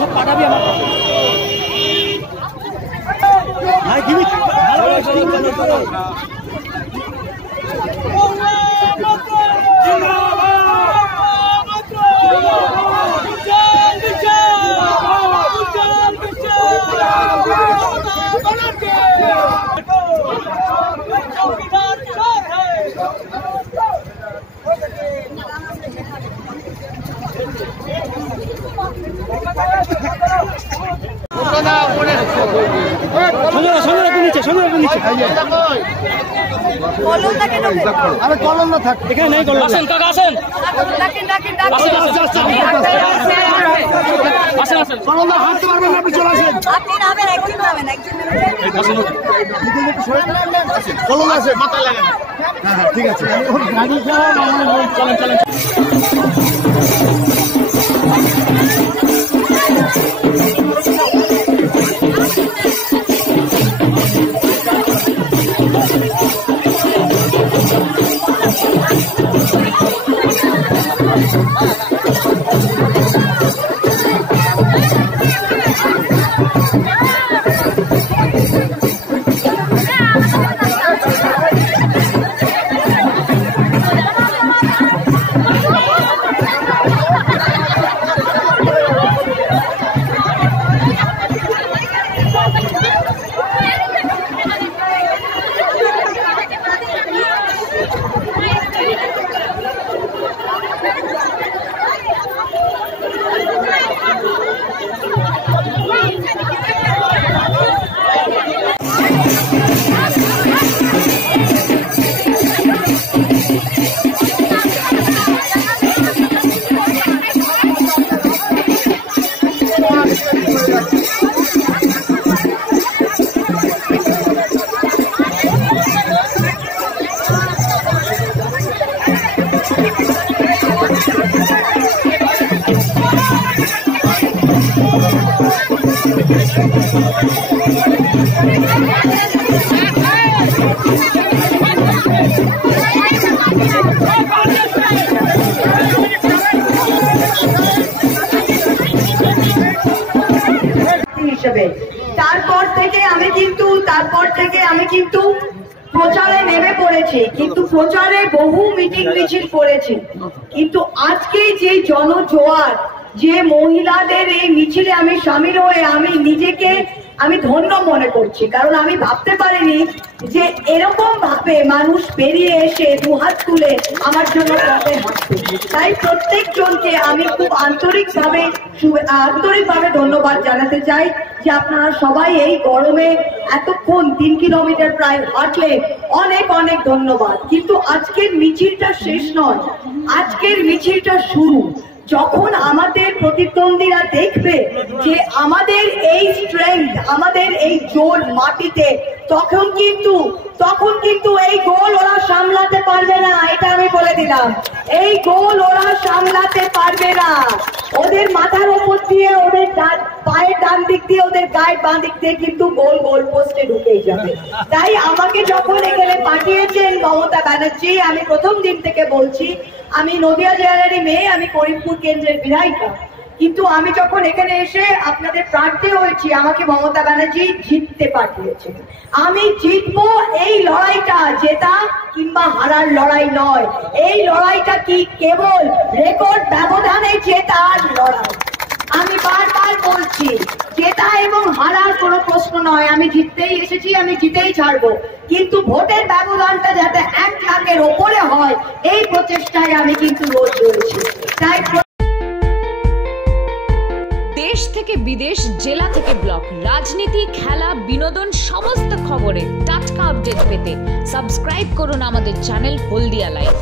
সব পাঠাবি আমার ভাই দিবি কলম না থাক এখানে নেই কলম আসেন কাকা আসেন কলম না হাঁটতে পারবেন না আপনি চলে আসেন কলম আছে মাথায় লাগান হ্যাঁ ঠিক আছে গাড়ি চলেন চলেন তারপর থেকে আমি কিন্তু প্রচারে নেমে পড়েছি, কিন্তু প্রচারে বহু মিটিং মিছিল করেছি, কিন্তু আজকে যে জনজোয়ার, যে মহিলাদের এই মিছিলে আমি সামিল হয়ে আমি নিজেকে ধন্য মনে করছি। কারণ আমি ভাবতে পারিনি যে এরকম ভাবে মানুষ বেরিয়ে এসে দুহাত তুলে আমার জন্য পথে হাঁটবে। তাই প্রত্যেকজনকে আমি খুব আন্তরিকভাবে ধন্যবাদ জানাতে চাই যে আপনারা সবাই এই গরমে এতক্ষণ 3 কিলোমিটার প্রায় হাঁটলেন, অনেক অনেক ধন্যবাদ। কিন্তু আজকের মিছিলটা শেষ নয়, আজকের মিছিলটা শুরু। যখন আমাদের প্রতিদ্বন্দ্বীরা দেখবে যে আমাদের এই স্ট্রেংথ, আমাদের এই জোর মাটিতে, তখন কিন্তু এই গোল ওরা সামলাতে পারবে না, এটা আমি বলে দিলাম। এই গোল ওরা সামলাতে পারবে না। ওদের মাথার উপর দিয়ে, ওদের পায়ের ডান দিক দিয়ে, ওদের গায়ের বাঁ দিক দিয়ে কিন্তু গোল পোস্টে ঢুকেই যাবে। তাই আমাকে যখন এখানে পাঠিয়েছেন মমতা ব্যানার্জি, আমি প্রথম দিন থেকে বলছি আমি নদিয়া জেলারই মেয়ে, আমি করিমপুর কেন্দ্রের বিধায়িকা, কিন্তু আমি যখন এখানে এসে আপনাদের প্রার্থী হয়েছি, আমাকে মমতা ব্যানার্জি জিততে পাঠিয়েছে। আমি জিতবো। এই লড়াইটা জেতা কিংবা হারার লড়াই নয়, এই লড়াইটা কি কেবল রেকর্ড ব্যবধানে জেতার লড়াই। আমি বারবার বলছি, জেতা এবং হারার কোনো প্রশ্ন নয়। আমি জিততেই এসেছি, আমি জিতেই ছাড়বো, কিন্তু ভোটের ব্যবধানটা যাতে 1 লাখের ওপরে হয়, এই প্রচেষ্টায় আমি কিন্তু রোজ রয়েছি। তাই দেশ থেকে বিদেশ, জেলা থেকে ব্লক, রাজনীতি, খেলা, বিনোদন, সমস্ত খবরের টাটকা আপডেট পেতে সাবস্ক্রাইব করুন আমাদের চ্যানেল হলদিয়া লাইভ।